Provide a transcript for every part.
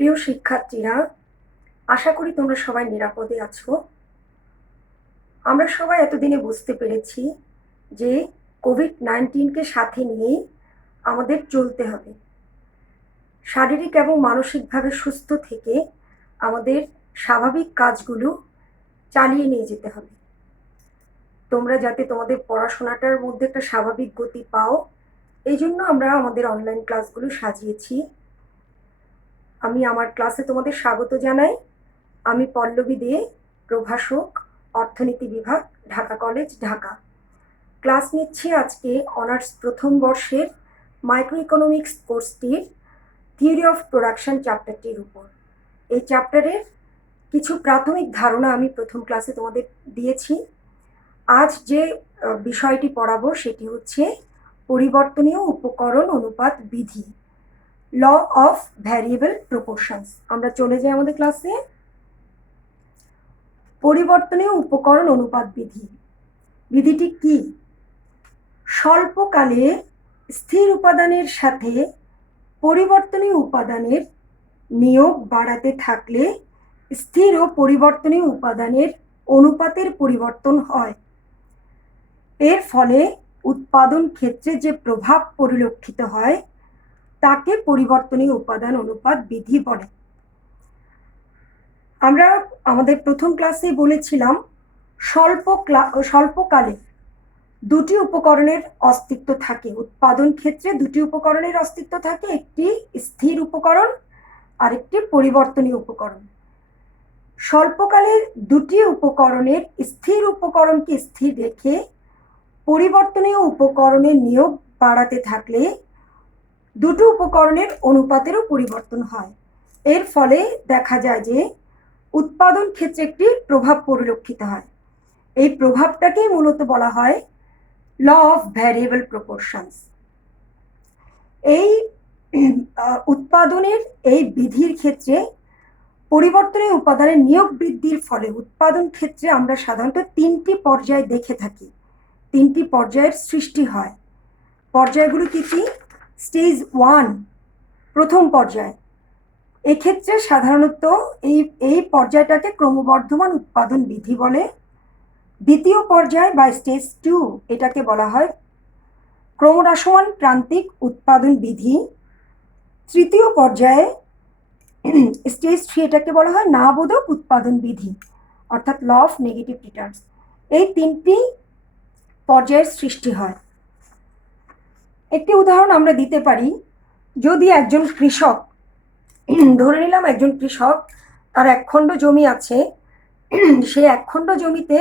প্রিয় শিক্ষার্থীরা, আশা করি তোমরা সবাই নিরাপদে আছো। আমরা সবাই এতদিনে বুঝতে পেরেছি যে কোভিড-19কে সাথে নিয়েই আমাদের চলতে হবে। শারীরিক এবং মানসিকভাবে সুস্থ থেকে আমাদের স্বাভাবিক কাজগুলো চালিয়ে নিয়ে যেতে হবে। তোমরা যাতে তোমাদের পড়াশোনাটার মধ্যে একটা স্বাভাবিক গতি পাও, এই জন্য আমরা আমাদের অনলাইন ক্লাসগুলো সাজিয়েছি। আমি আমার ক্লাসে তোমাদের স্বাগত জানাই। আমি পল্লবী দে, প্রভাষক, অর্থনীতি বিভাগ, ঢাকা কলেজ, ঢাকা। ক্লাস নিচ্ছি আজকে অনার্স প্রথম বর্ষের মাইক্রো ইকোনমিক্স কোর্সটির থিওরি অফ প্রোডাকশন চ্যাপ্টারটির উপর। এই চ্যাপ্টারের কিছু প্রাথমিক ধারণা আমি প্রথম ক্লাসে তোমাদের দিয়েছি। আজ যে বিষয়টি পড়াবো সেটি হচ্ছে পরিবর্তনীয় উপকরণ অনুপাত বিধি, ল অফ ভ্যারিয়েবল প্রপোর্শনস। আমরা চলে যাই আমাদের ক্লাসে। পরিবর্তনীয় উপকরণ অনুপাত বিধি, বিধিটি কি? স্বল্পকালে স্থির উপাদানের সাথে পরিবর্তনীয় উপাদানের নিয়োগ বাড়াতে থাকলে স্থির ও পরিবর্তনীয় উপাদানের অনুপাতের পরিবর্তন হয়। এর ফলে উৎপাদন ক্ষেত্রে যে প্রভাব পরিলক্ষিত হয় তাকে পরিবর্তনীয় উপাদান অনুপাত বিধি বলে। আমরা আমাদের প্রথম ক্লাসে বলেছিলাম স্বল্পকালে দুটি উপকরণের অস্তিত্ব থাকে। উৎপাদন ক্ষেত্রে দুটি উপকরণের অস্তিত্ব থাকে, একটি স্থির উপকরণ আর একটি পরিবর্তনীয় উপকরণ। স্বল্পকালের দুটি উপকরণের স্থির উপকরণকে স্থির রেখে পরিবর্তনীয় উপকরণের নিয়োগ বাড়াতে থাকলে দুটো উপকরণের অনুপাতেরও পরিবর্তন হয়। এর ফলে দেখা যায় যে উৎপাদন ক্ষেত্রে একটি প্রভাব পরিলক্ষিত হয়। এই প্রভাবটাকেই মূলত বলা হয় ল অফ ভ্যারিয়েবল প্রপোর্শনস। এই উৎপাদনের এই বিধির ক্ষেত্রে পরিবর্তনীয় উপাদানের নিয়োগ বৃদ্ধির ফলে উৎপাদন ক্ষেত্রে আমরা সাধারণত তিনটি পর্যায় দেখে থাকি। তিনটি পর্যায়ের সৃষ্টি হয়। পর্যায়গুলো কি কি? স্টেজ 1, প্রথম পর্যায়। এক্ষেত্রে সাধারণত এই পর্যায়টাকে ক্রমবর্ধমান উৎপাদন বিধি বলে। দ্বিতীয় পর্যায় বা স্টেজ 2, এটাকে বলা হয় ক্রমহ্রাসমান প্রান্তিক উৎপাদন বিধি। তৃতীয় পর্যায়ে স্টেজ 3, এটাকে বলা হয় নাবোধক উৎপাদন বিধি, অর্থাৎ ল অফ নেগেটিভ রিটার্নস। এই তিনটি পর্যায়ের সৃষ্টি হয়। একটি উদাহরণ আমরা দিতে পারি। যদি একজন কৃষক, ধরে নিলাম একজন কৃষক, তার 1 খণ্ড জমি আছে, সে 1 খণ্ড জমিতে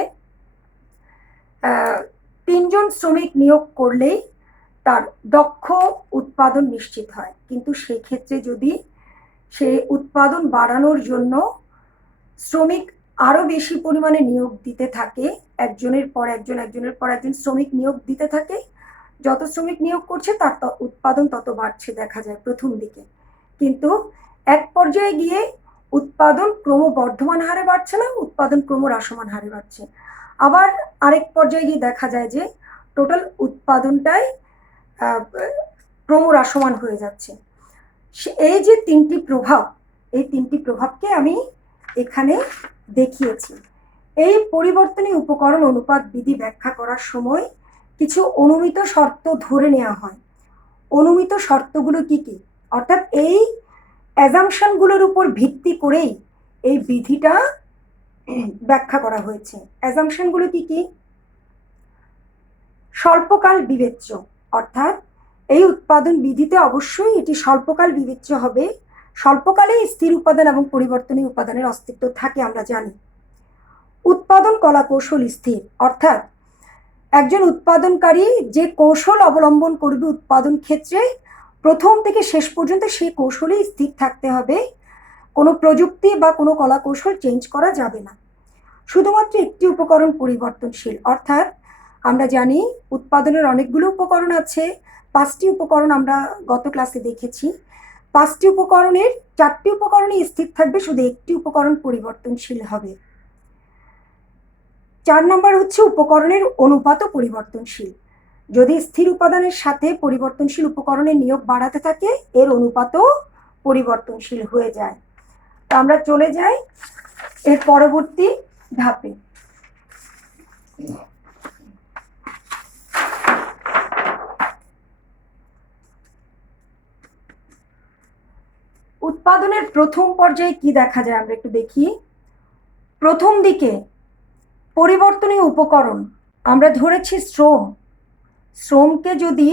3 জন শ্রমিক নিয়োগ করলেই তার দক্ষ উৎপাদন নিশ্চিত হয়। কিন্তু সেক্ষেত্রে যদি সে উৎপাদন বাড়ানোর জন্য শ্রমিক আরো বেশি পরিমাণে নিয়োগ দিতে থাকে, একজনের পর একজন শ্রমিক নিয়োগ দিতে থাকে, যত শ্রমিক নিয়োগ করছে তার উৎপাদন তত বাড়ছে দেখা যায় প্রথম দিকে। কিন্তু এক পর্যায়ে গিয়ে উৎপাদন ক্রমবর্ধমান হারে বাড়ছে না, উৎপাদন ক্রমহ্রাসমান হারে বাড়ছে। আবার আরেক পর্যায়ে গিয়ে দেখা যায় যে টোটাল উৎপাদনটাই ক্রমহ্রাসমান হয়ে যাচ্ছে। এই যে তিনটি প্রভাব, এই তিনটি প্রভাবকে আমি এখানে দেখিয়েছি। এই পরিবর্তনীয় উপকরণ অনুপাত বিধি ব্যাখ্যা করার সময় কিছু অনুমিত শর্ত ধরে নেওয়া হয়। অনুমিত শর্তগুলো কি কি? অর্থাৎ এই অ্যাজাম্পশনগুলোর উপর ভিত্তি করেই এই বিধিটা ব্যাখ্যা করা হয়েছে। অ্যাজাম্পশনগুলো কি কি? স্বল্পকাল বিবেচ্য, অর্থাৎ এই উৎপাদন বিধিতে অবশ্যই এটি স্বল্পকাল বিবেচ্য হবে। স্বল্পকালে স্থির উপাদান এবং পরিবর্তনীয় উপাদানের অস্তিত্ব থাকে আমরা জানি। উৎপাদন কলা কৌশল স্থির, অর্থাৎ একজন উৎপাদনকারী যে কৌশল অবলম্বন করবে উৎপাদন ক্ষেত্রে প্রথম থেকে শেষ পর্যন্ত সেই কৌশলই স্থির থাকতে হবে। কোনো প্রযুক্তি বা কোনো কলা কৌশল চেঞ্জ করা যাবে না। শুধুমাত্র একটি উপকরণ পরিবর্তনশীল, অর্থাৎ আমরা জানি উৎপাদনের অনেকগুলো উপকরণ আছে। 5টি উপকরণ আমরা গত ক্লাসে দেখেছি। 5টি উপকরণের 4টি উপকরণই স্থির থাকবে, শুধু একটি উপকরণ পরিবর্তনশীল হবে। 4 নম্বর হচ্ছে উপকরণের অনুপাতও পরিবর্তনশীল। যদি স্থির উপাদানের সাথে পরিবর্তনশীল উপকরণের নিয়োগ বাড়াতে থাকে এর অনুপাতও পরিবর্তনশীল হয়ে যায়। তো আমরা চলে যাই এর পরবর্তী ধাপে। উৎপাদনের প্রথম পর্যায়ে কি দেখা যায় আমরা একটু দেখি। প্রথম দিকে পরিবর্তনীয় উপকরণ আমরা ধরেছি শ্রমকে যদি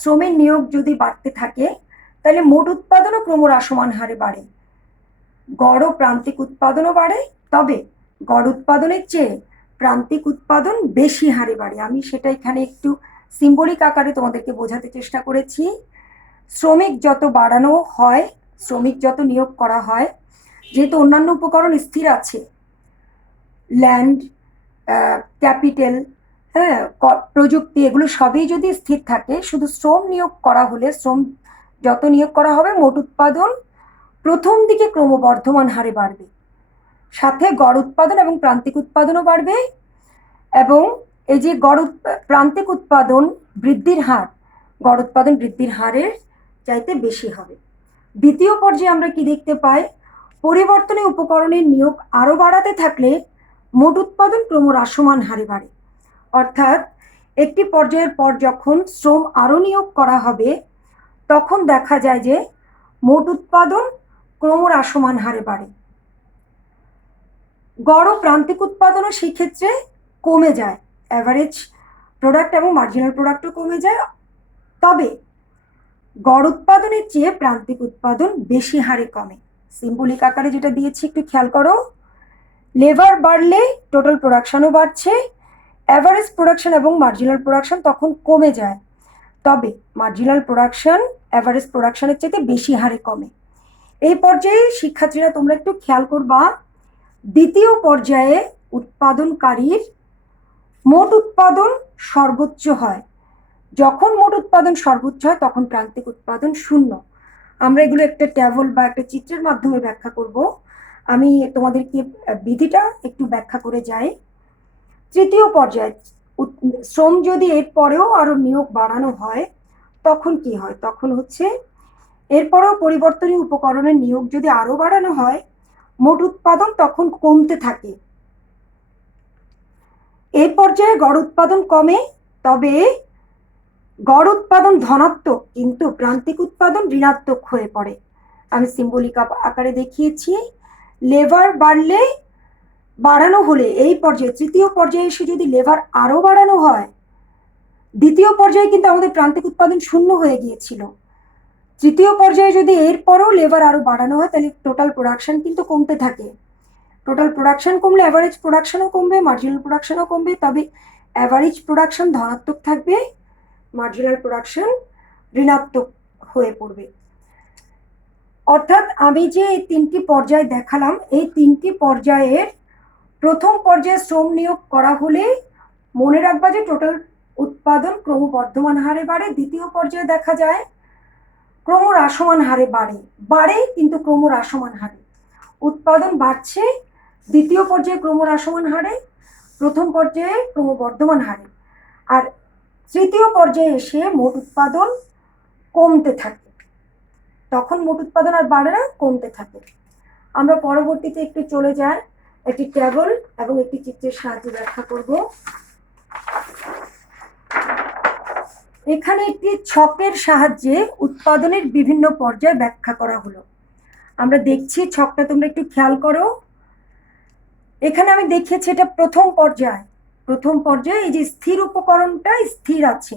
শ্রমের নিয়োগ যদি বাড়তে থাকে তাহলে মোট উৎপাদনও ক্রমহ্রাসমান হারে বাড়ে, গড় ও প্রান্তিক উৎপাদনও বাড়ে, তবে গড় উৎপাদনের চেয়ে প্রান্তিক উৎপাদন বেশি হারে বাড়ে। আমি সেটা এখানে একটু সিম্বলিক আকারে তোমাদেরকে বোঝাতে চেষ্টা করেছি। শ্রমিক যত বাড়ানো হয়, শ্রমিক যত নিয়োগ করা হয়, যেহেতু অন্যান্য উপকরণ স্থির আছে, ল্যান্ড, ক্যাপিটাল, হ্যাঁ, প্রযুক্তি, এগুলো সবই যদি স্থির থাকে, শুধু শ্রম নিয়োগ করা হলে শ্রম যত নিয়োগ করা হবে মোট উৎপাদন প্রথম দিকে ক্রমবর্ধমান হারে বাড়বে, সাথে গড় উৎপাদন এবং প্রান্তিক উৎপাদনও বাড়বে, এবং এই যে প্রান্তিক উৎপাদন বৃদ্ধির হার গড় উৎপাদন বৃদ্ধির হারের চাইতে বেশি হবে। দ্বিতীয় পর্যায়ে আমরা কি দেখতে পাই, পরিবর্তনীয় উপকরণের নিয়োগ আরো বাড়াতে থাকলে মোট উৎপাদন ক্রমহ্রাসমান হারে বাড়ে। অর্থাৎ একটি পর্যায়ের পর যখন শ্রম আরো নিয়োগ করা হবে তখন দেখা যায় যে মোট উৎপাদন ক্রমহ্রাসমান হারে বাড়ে। গড় ও প্রান্তিক উৎপাদনও সেই ক্ষেত্রে কমে যায়, অ্যাভারেজ প্রোডাক্ট এবং মার্জিনাল প্রোডাক্টও কমে যায়, তবে গড় উৎপাদনের চেয়ে প্রান্তিক উৎপাদন বেশি হারে কমে। সিম্বলিক আকারে যেটা দিয়েছি একটু খেয়াল করো, লেবার বাড়লে টোটাল প্রোডাকশনও বাড়ছে, অ্যাভারেজ প্রোডাকশন এবং মার্জিনাল প্রোডাকশন তখন কমে যায়, তবে মার্জিনাল প্রোডাকশন অ্যাভারেজ প্রোডাকশনের চেয়ে বেশি হারে কমে। এই পর্যায়ে শিক্ষার্থীরা তোমরা একটু খেয়াল করবা, দ্বিতীয় পর্যায়ে উৎপাদনকারীর মোট উৎপাদন সর্বোচ্চ হয়। যখন মোট উৎপাদন সর্বোচ্চ হয় তখন প্রান্তিক উৎপাদন শূন্য। আমরা এগুলো একটা টেবল বা একটা চিত্রের মাধ্যমে ব্যাখ্যা করব। আমি তোমাদেরকে বিধিটা একটু ব্যাখ্যা করে যাই। তৃতীয় পর্যায়ে শ্রম যদি এর পরেও আরো নিয়োগ বাড়ানো হয় তখন কি হয়, তখন হচ্ছে এরপরেও পরিবর্তনীয় উপকরণের নিয়োগ যদি আরো বাড়ানো হয় মোট উৎপাদন তখন কমতে থাকে। এই পর্যায়ে গড় উৎপাদন কমে, তবে গড় উৎপাদন ধনাত্মক কিন্তু প্রান্তিক উৎপাদন ঋণাত্মক হয়ে পড়ে। আমি সিম্বলিক আকারে দেখিয়েছি, লেবার বাড়ানো হলে এই পর্যায়ে তৃতীয় পর্যায়ে এসে যদি লেবার আরো বাড়ানো হয়, দ্বিতীয় পর্যায়ে কিন্তু আমাদের প্রান্তিক উৎপাদন শূন্য হয়ে গিয়েছিল, তৃতীয় পর্যায়ে যদি এরপরও লেবার আরো বাড়ানো হয় তাহলে টোটাল প্রোডাকশন কিন্তু কমতে থাকে। টোটাল প্রোডাকশন কমলে অ্যাভারেজ প্রোডাকশনও কমবে, মার্জিনাল প্রোডাকশনও কমবে, তবে অ্যাভারেজ প্রোডাকশন ধনাত্মক থাকবে, মার্জিনাল প্রোডাকশন ঋণাত্মক হয়ে পড়বে। অর্থাৎ আমি যে এই তিনটি পর্যায় দেখালাম, এই তিনটি পর্যায়ের প্রথম পর্যায়ে শ্রম নিয়োগ করা হলে মনে রাখবা যে টোটাল উৎপাদন ক্রমবর্ধমান হারে বাড়ে। দ্বিতীয় পর্যায়ে দেখা যায় ক্রমহ্রাসমান হারে বাড়ে কিন্তু ক্রমহ্রাসমান হারে উৎপাদন বাড়ছে, দ্বিতীয় পর্যায়ে ক্রমহ্রাসমান হারে, প্রথম পর্যায়ে ক্রমবর্ধমান হারে, আর তৃতীয় পর্যায়ে এসে মোট উৎপাদন কমতে থাকে, তখন মোট উৎপাদন আর বাড়ে না, কমতে থাকে। আমরা পরবর্তীতে একটু চলে যাই, একটি টেবল এবং একটি চিত্রের সাহায্যে ব্যাখ্যা করব। এখানে একটি ছকের সাহায্যে উৎপাদনের বিভিন্ন পর্যায় ব্যাখ্যা করা হলো। আমরা দেখছি ছকটা, তোমরা একটু খেয়াল করো। এখানে আমি দেখিয়েছি এটা প্রথম পর্যায়। প্রথম পর্যায়ে এই যে স্থির উপকরণটা স্থির আছে,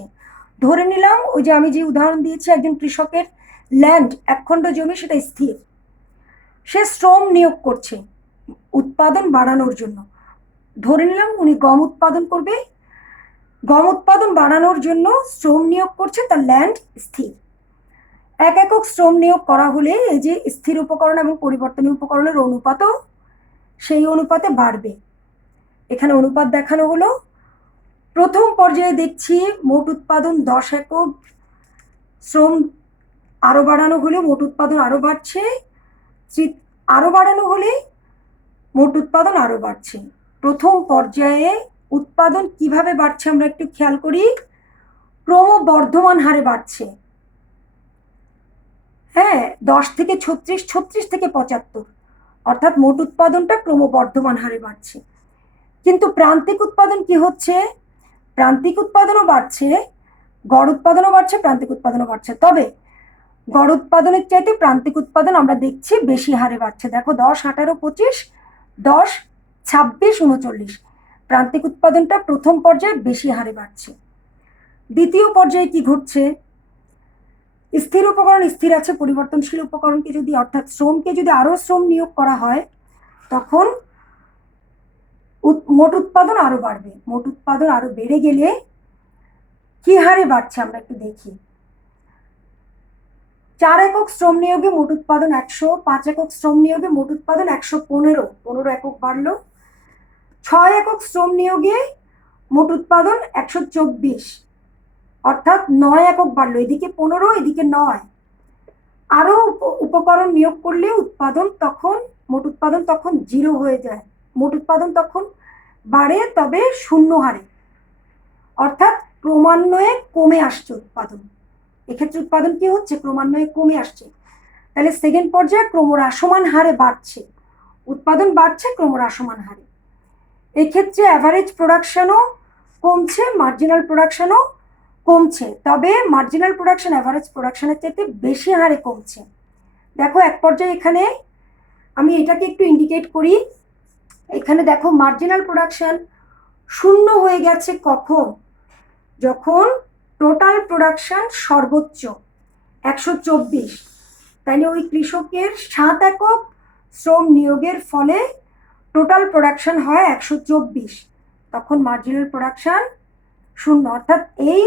ধরে নিলাম ওই যে আমি যে উদাহরণ দিয়েছি একজন কৃষকের ল্যান্ড, একখণ্ড জমি, সেটা স্থির, সে শ্রম নিয়োগ করছে উৎপাদন বাড়ানোর জন্য। ধরে নিলাম উনি গম উৎপাদন করবে, গম উৎপাদন বাড়ানোর জন্য শ্রম নিয়োগ করছে, তার ল্যান্ড স্থির। এক একক শ্রম নিয়োগ করা হলে এই যে স্থির উপকরণ এবং পরিবর্তনীয় উপকরণের অনুপাতও সেই অনুপাতে বাড়বে। এখানে অনুপাত দেখানো হলো। প্রথম পর্যায়ে দেখছি মোট উৎপাদন 10 একক, শ্রম আরো বাড়ানো হলে মোট উৎপাদন আরো বাড়ছে, আরো বাড়ানো হলে মোট উৎপাদন আরো বাড়ছে। প্রথম পর্যায়ে উৎপাদন কিভাবে বাড়ছে আমরা একটু খেয়াল করি, ক্রমবর্ধমান হারে বাড়ছে। হ্যাঁ, 10 থেকে 36, 36 থেকে 75, অর্থাৎ মোট উৎপাদনটা ক্রমবর্ধমান হারে বাড়ছে। কিন্তু প্রান্তিক উৎপাদন কি হচ্ছে? প্রান্তিক উৎপাদনও বাড়ছে, গড় উৎপাদনও বাড়ছে, প্রান্তিক উৎপাদনও বাড়ছে। তবে গড় উৎপাদনের চাইতে প্রান্তিক উৎপাদন আমরা দেখছি বেশি হারে বাড়ছে। দেখো 10, 18, 25, 10, 26, 39, প্রান্তিক উৎপাদনটা প্রথম পর্যায়ে বেশি হারে বাড়ছে। দ্বিতীয় পর্যায়ে কি ঘটছে? স্থির উপকরণ স্থির আছে, পরিবর্তনশীল উপকরণকে যদি, অর্থাৎ শ্রমকে যদি আরো শ্রম নিয়োগ করা হয়, তখন মোট উৎপাদন আরো বাড়বে। মোট উৎপাদন আরো বেড়ে গেলে কি হারে বাড়ছে আমরা একটু দেখি। 4 একক শ্রম নিয়োগে মোট উৎপাদন 100, 5 একক শ্রম নিয়োগে মোট উৎপাদন 115, 15 একক বাড়লো। 6 একক শ্রম নিয়োগে মোট উৎপাদন 124, অর্থাৎ 9 একক বাড়লো। এদিকে 15, এদিকে 9। আরো উপকরণ নিয়োগ করলে উৎপাদন তখন, মোট উৎপাদন তখন 0 হয়ে যায়। মোট উৎপাদন তখন বাড়ে, তবে শূন্য হারে, অর্থাৎ ক্রমান্বয়ে কমে আসছে উৎপাদন। এক্ষেত্রে উৎপাদন কি হচ্ছে? ক্রমান্বয়ে কমে আসছে। তাহলে সেকেন্ড পর্যায়ে ক্রমহ্রাসমান হারে বাড়ছে, উৎপাদন বাড়ছে ক্রমহ্রাসমান হারে। এক্ষেত্রে অ্যাভারেজ প্রোডাকশনও কমছে, মার্জিনাল প্রোডাকশনও কমছে, তবে মার্জিনাল প্রোডাকশন অ্যাভারেজ প্রোডাকশনের চাইতে বেশি হারে কমছে। দেখো এক পর্যায়ে এখানে আমি এটাকে একটু ইন্ডিকেট করি। এখানে দেখো মার্জিনাল প্রোডাকশন শূন্য হয়ে গেছে কখন? যখন টোটাল প্রোডাকশন সর্বোচ্চ 124, তাহলে ওই কৃষকের 7 একক শ্রম নিয়োগের ফলে টোটাল প্রোডাকশন হয় 124, তখন মার্জিনাল প্রোডাকশন শূন্য, অর্থাৎ এই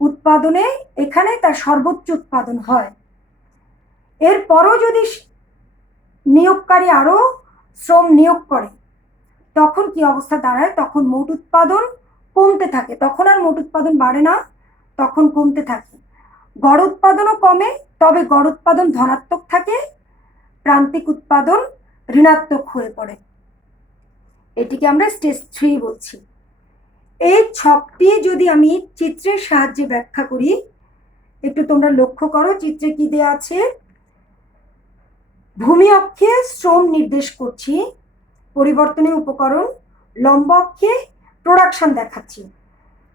উৎপাদনে এখানে তার সর্বোচ্চ উৎপাদন হয়। এরপরও যদি নিয়োগকারী আরো শ্রম নিয়োগ করে, তখন কি অবস্থা দাঁড়ায়? তখন মোট উৎপাদন কমতে থাকে, তখন আর মোট উৎপাদন বাড়ে না, তখন কমতে থাকে। গড় উৎপাদনও কমে, তবে গড় উৎপাদন ধনাত্মক থাকে, প্রান্তিক উৎপাদন ঋণাত্মক হয়ে পড়ে। এটিকে আমরা স্টেজ 3 বলছি। এই ছকটি যদি আমি চিত্রের সাহায্যে ব্যাখ্যা করি, একটু তোমরা লক্ষ্য করো চিত্রে কি দেয়া আছে। ভূমি অক্ষে শ্রম নির্দেশ করছি, পরিবর্তনীয় উপকরণ, লম্ব অক্ষে প্রোডাকশন দেখাচ্ছি,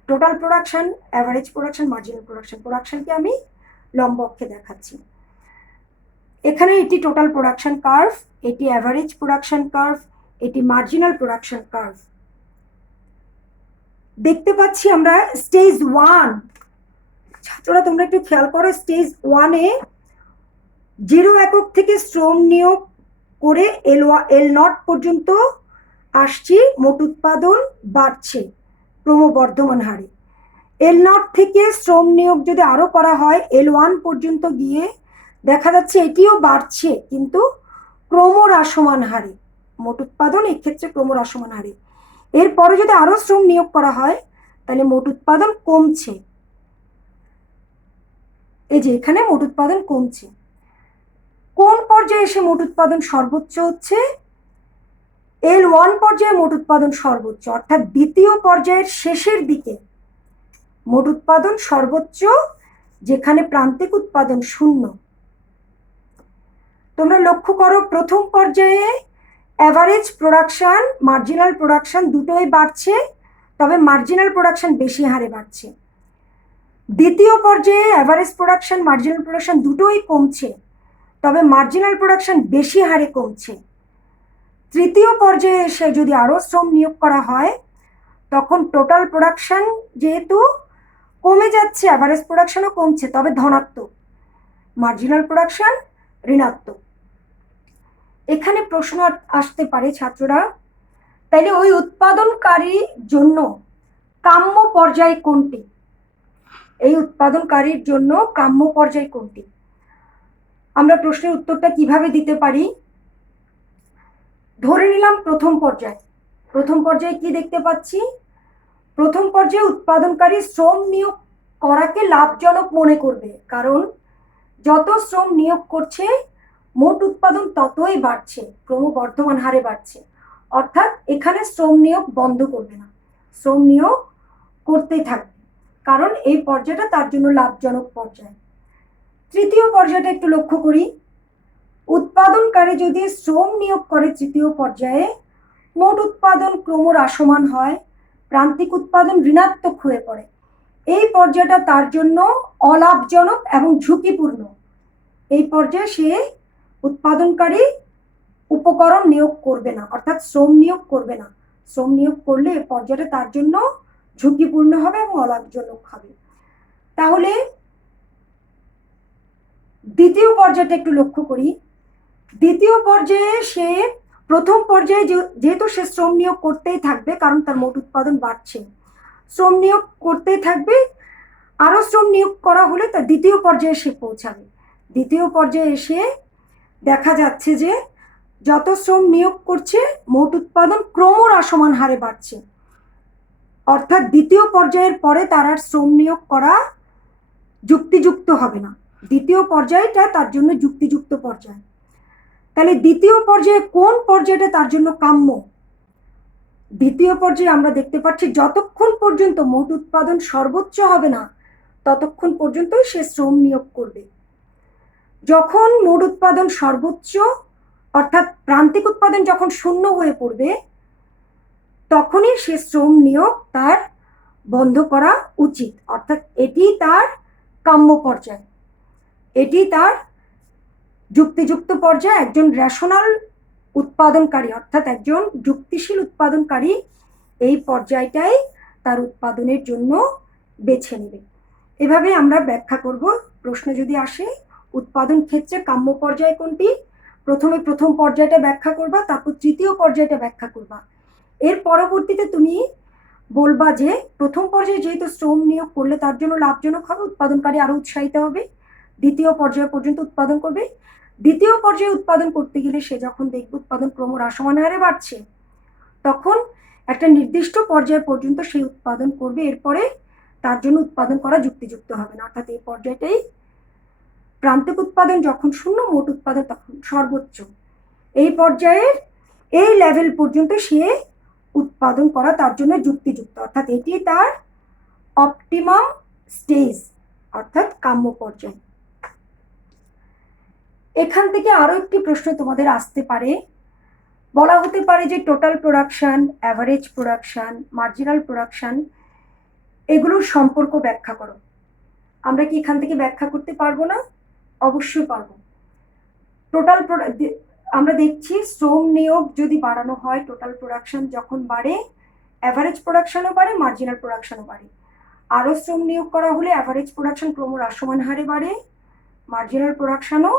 total production, average production, marginal production. প্রোডাকশনকে আমি লম্ব অক্ষে দেখাচ্ছি। এখানে এটি টোটাল প্রোডাকশন কার্ভ, এটি অ্যাভারেজ প্রোডাকশন কার্ভ, এটি মার্জিনাল প্রোডাকশন কার্ভ। দেখতে পাচ্ছি আমরা স্টেজ 1। ছাত্ররা তোমরা একটু খেয়াল করো, স্টেজ 1-এ 0 একক থেকে শ্রম নিয়োগ করে L0 পর্যন্ত আসছি, মোট উৎপাদন বাড়ছে ক্রমবর্ধমান হারে। L0 থেকে শ্রম নিয়োগ যদি আরো করা হয় L1 পর্যন্ত গিয়ে দেখা যাচ্ছে এটিও বাড়ছে, কিন্তু ক্রমহ্রাসমান হারে। মোট উৎপাদন এক্ষেত্রে ক্রমহ্রাসমান হারে। এরপরে যদি আরো শ্রম নিয়োগ করা হয়, তাহলে মোট উৎপাদন কমছে। এই যে এখানে মোট উৎপাদন কমছে। কোন পর্যায়ে এসে মোট উৎপাদন সর্বোচ্চ হচ্ছে? L1 পর্যায়ে মোট উৎপাদন সর্বোচ্চ, অর্থাৎ দ্বিতীয় পর্যায়ের শেষের দিকে মোট উৎপাদন সর্বোচ্চ, যেখানে প্রান্তিক উৎপাদন শূন্য। তোমরা লক্ষ্য করো প্রথম পর্যায়ে অ্যাভারেজ প্রোডাকশন, মার্জিনাল প্রোডাকশন দুটোই বাড়ছে, তবে মার্জিনাল প্রোডাকশন বেশি হারে বাড়ছে। দ্বিতীয় পর্যায়ে অ্যাভারেজ প্রোডাকশন, মার্জিনাল প্রোডাকশন দুটোই কমছে, তবে মার্জিনাল প্রোডাকশন বেশি হারে কমছে। তৃতীয় পর্যায়ে এসে যদি আরো শ্রম নিয়োগ করা হয়, তখন টোটাল প্রোডাকশন যেহেতু কমে যাচ্ছে, অ্যাভারেজ প্রোডাকশনও কমছে, তবে ধনাত্মক, মার্জিনাল প্রোডাকশন ঋণাত্মক। এখানে প্রশ্ন আসতে পারে ছাত্ররা, তাইলে ওই উৎপাদনকারীর জন্য কাম্য পর্যায় কোনটি? এই উৎপাদনকারীর জন্য কাম্য পর্যায় কোনটি? আমরা প্রশ্নের উত্তরটা কিভাবে দিতে পারি? ধরে নিলাম প্রথম পর্যায়। প্রথম পর্যায়ে কি দেখতে পাচ্ছি? প্রথম পর্যায়ে উৎপাদনকারী শ্রম নিয়োগ করাকে লাভজনক মনে করবে, কারণ যত শ্রম নিয়োগ করছে মোট উৎপাদন ততই বাড়ছে, ক্রমবর্ধমান হারে বাড়ছে। অর্থাৎ এখানে শ্রম নিয়োগ বন্ধ করবে না, শ্রম নিয়োগ করতেই থাকবে, কারণ এই পর্যায়টা তার জন্য লাভজনক পর্যায়। তৃতীয় পর্যায়টা একটু লক্ষ্য করি। উৎপাদনকারী যদি শ্রম নিয়োগ করে তৃতীয় পর্যায়ে, মোট উৎপাদন ক্রমহ্রাসমান হয়, প্রান্তিক উৎপাদন ঋণাত্মক হয়ে পড়ে। এই পর্যায়টা তার জন্য অলাভজনক এবং ঝুঁকিপূর্ণ। এই পর্যায়ে সে উৎপাদনকারী উপকরণ নিয়োগ করবে না, অর্থাৎ শ্রম নিয়োগ করবে না। শ্রম নিয়োগ করলে এই পর্যায়টা তার জন্য ঝুঁকিপূর্ণ হবে এবং অলাভজনক হবে। তাহলে দ্বিতীয় পর্যায়টা একটু লক্ষ্য করি। দ্বিতীয় পর্যায়ে সে প্রথম পর্যায়ে যেহেতু সে শ্রম নিয়োগ করতেই থাকবে, কারণ তার মোট উৎপাদন বাড়ছে, শ্রম নিয়োগ করতেই থাকবে, আরো শ্রম নিয়োগ করা হলে তার দ্বিতীয় পর্যায়ে সে পৌঁছাবে। দ্বিতীয় পর্যায়ে এসে দেখা যাচ্ছে যে যত শ্রম নিয়োগ করছে মোট উৎপাদন ক্রমহ্রাসমান হারে বাড়ছে, অর্থাৎ দ্বিতীয় পর্যায়ের পরে তার আর শ্রম নিয়োগ করা যুক্তিযুক্ত হবে না। দ্বিতীয় পর্যায়টা তার জন্য যুক্তিযুক্ত পর্যায়। তাহলে দ্বিতীয় পর্যায়ে কোন পর্যায়টা তার জন্য কাম্য? দ্বিতীয় পর্যায়ে আমরা দেখতে পাচ্ছি যতক্ষণ পর্যন্ত মোট উৎপাদন সর্বোচ্চ হবে না ততক্ষণ পর্যন্তই সে শ্রম নিয়োগ করবে। যখন মোট উৎপাদন সর্বোচ্চ, অর্থাৎ প্রান্তিক উৎপাদন যখন শূন্য হয়ে পড়বে, তখনই সে শ্রম নিয়োগ তার বন্ধ করা উচিত। অর্থাৎ এটি তার কাম্য পর্যায়, এটি তার যুক্তিযুক্ত পর্যায়ে। একজন রেশনাল উৎপাদনকারী, অর্থাৎ একজন যুক্তিশীল উৎপাদনকারী এই পর্যায়টাই তার উৎপাদনের জন্য বেছে নেবে। এভাবে আমরা ব্যাখ্যা করব। প্রশ্ন যদি আসে উৎপাদন ক্ষেত্রে কাম্য পর্যায় কোনটি, প্রথমে প্রথম পর্যায়টা ব্যাখ্যা করবা, তারপর তৃতীয় পর্যায়টা ব্যাখ্যা করবা। এর পরবর্তীতে তুমি বলবা যে প্রথম পর্যায়ে যেহেতু শ্রম নিয়োগ করলে তার জন্য লাভজনক হবে, উৎপাদনকারী আরো উৎসাহিত হবে, দ্বিতীয় পর্যায় পর্যন্ত উৎপাদন করবে। দ্বিতীয় পর্যায়ে উৎপাদন করতে গেলে সে যখন দেখবে উৎপাদন ক্রমহ্রাসমান হারে বাড়ছে, তখন একটা নির্দিষ্ট পর্যায় পর্যন্ত সে উৎপাদন করবে, এরপরে তার জন্য উৎপাদন করা যুক্তিযুক্ত হবে না। অর্থাৎ এই পর্যায়টাই প্রান্তিক উৎপাদন যখন শূন্য, মোট উৎপাদন তখন সর্বোচ্চ। এই পর্যায়ের এই লেভেল পর্যন্ত সে উৎপাদন করা তার জন্য যুক্তিযুক্ত, অর্থাৎ এটি তার অপটিমাম স্টেজ, অর্থাৎ কাম্য পর্যায়। এখান থেকে আরো একটি প্রশ্ন তোমাদের আসতে পারে। বলা হতে পারে যে total production, average production, marginal production, এগুলোর সম্পর্ক ব্যাখ্যা করো। আমরা কি এখান থেকে ব্যাখ্যা করতে পারবো না? অবশ্যই পারবো। টোটাল আমরা দেখছি শ্রম নিয়োগ যদি বাড়ানো হয়, টোটাল প্রোডাকশন যখন বাড়ে, অ্যাভারেজ প্রোডাকশনও বাড়ে, মার্জিনাল প্রোডাকশনও বাড়ে। আরো শ্রম নিয়োগ করা হলে অ্যাভারেজ প্রোডাকশন ক্রমহ্রাসমান হারে বাড়ে, মার্জিনাল প্রোডাকশনও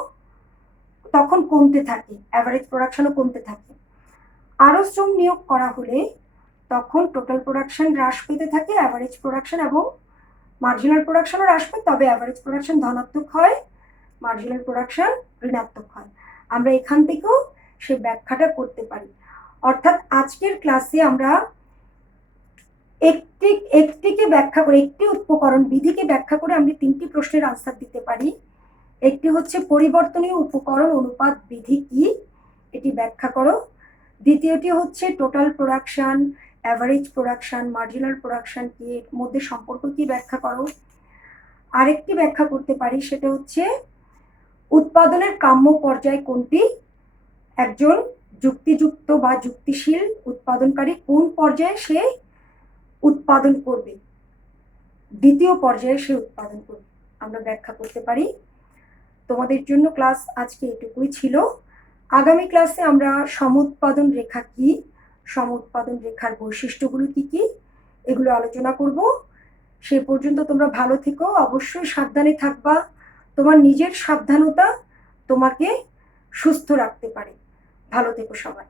তখন কমতে থাকে, অ্যাভারেজ প্রোডাকশনও কমতে থাকে। আরো শ্রম নিয়োগ করা হলে তখন টোটাল প্রোডাকশন হ্রাস পেতে থাকে, অ্যাভারেজ প্রোডাকশন এবং মার্জিনাল প্রোডাকশনও হ্রাস পায়, তবে অ্যাভারেজ প্রোডাকশন ধনাত্মক হয়, মার্জিনাল প্রোডাকশন ঋণাত্মক হয়। আমরা এখান থেকেও সে ব্যাখ্যাটা করতে পারি। অর্থাৎ আজকের ক্লাসে আমরা একটিকে ব্যাখ্যা করে, একটি উপকরণ বিধিকে ব্যাখ্যা করে আমরা তিনটি প্রশ্নের আনসার দিতে পারি। একটি হচ্ছে পরিবর্তনীয় উপকরণ অনুপাত বিধি কি, এটি ব্যাখ্যা করো। দ্বিতীয়টি হচ্ছে total production, average production, marginal production কি, এর মধ্যে সম্পর্ক কি, ব্যাখ্যা করো। আরেকটি ব্যাখ্যা করতে পারি, সেটা হচ্ছে উৎপাদনের কাম্য পর্যায় কোনটি, একজন যুক্তিযুক্ত বা যুক্তিশীল উৎপাদনকারী কোন পর্যায়ে সে উৎপাদন করবে, দ্বিতীয় পর্যায়ে সে উৎপাদন করবে, আমরা ব্যাখ্যা করতে পারি। তোমাদের জন্য ক্লাস আজকে এটুকুই ছিল। আগামী ক্লাসে আমরা সমউৎপাদন রেখা কি, সমউৎপাদন রেখার বৈশিষ্ট্যগুলো কি কি, এগুলো আলোচনা করব। সে পর্যন্ত তোমরা ভালো থেকো, অবশ্যই সাবধানে থাকবা। তোমার নিজের সাবধানতা তোমাকে সুস্থ রাখতে পারে। ভালো থেকো সবাই।